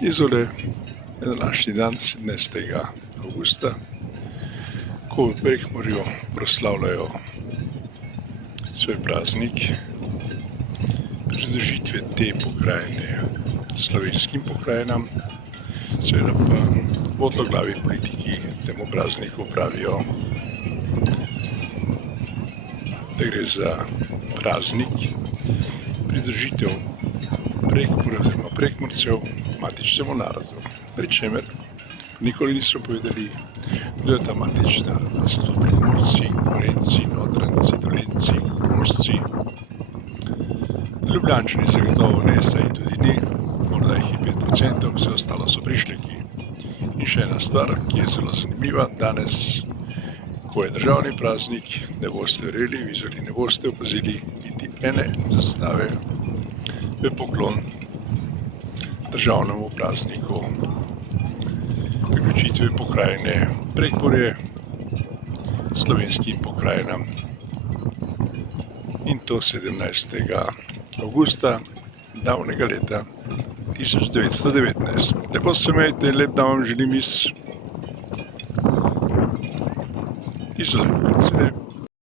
Izole je današnji dan 17. avgusta, ko v Prekmurju proslavljajo svoj praznik pridružitve te pokrajine slovenskim pokrajinam. Seveda pa vodloglavi politiki temu prazniku pravijo, da gre za praznik pridružitev Prekmurja oziroma Prekmurcev matičnemu narodu, pri čemer nikoli niso povedali, kdo je ta matični narod. Da so to Primorci, Gorenjci, Notranjci, Dolenjci, Korošci. Ljubljančani zagotovo ne, saj tudi ni, morda jih je 5%, vse ostalo so prišleki. In še ena stvar, ki je zelo zanimiva, danes, ko je državni praznik, ne boste verjeli, v Izoli ne boste opazili niti ene zastave v poklon državnemu prazniku priključitve pokrajine Prekmurje slovenskim pokrajinam, in to 17. avgusta davnega leta 1919. Lepo se imejte, lep dan vam želim iz Izole.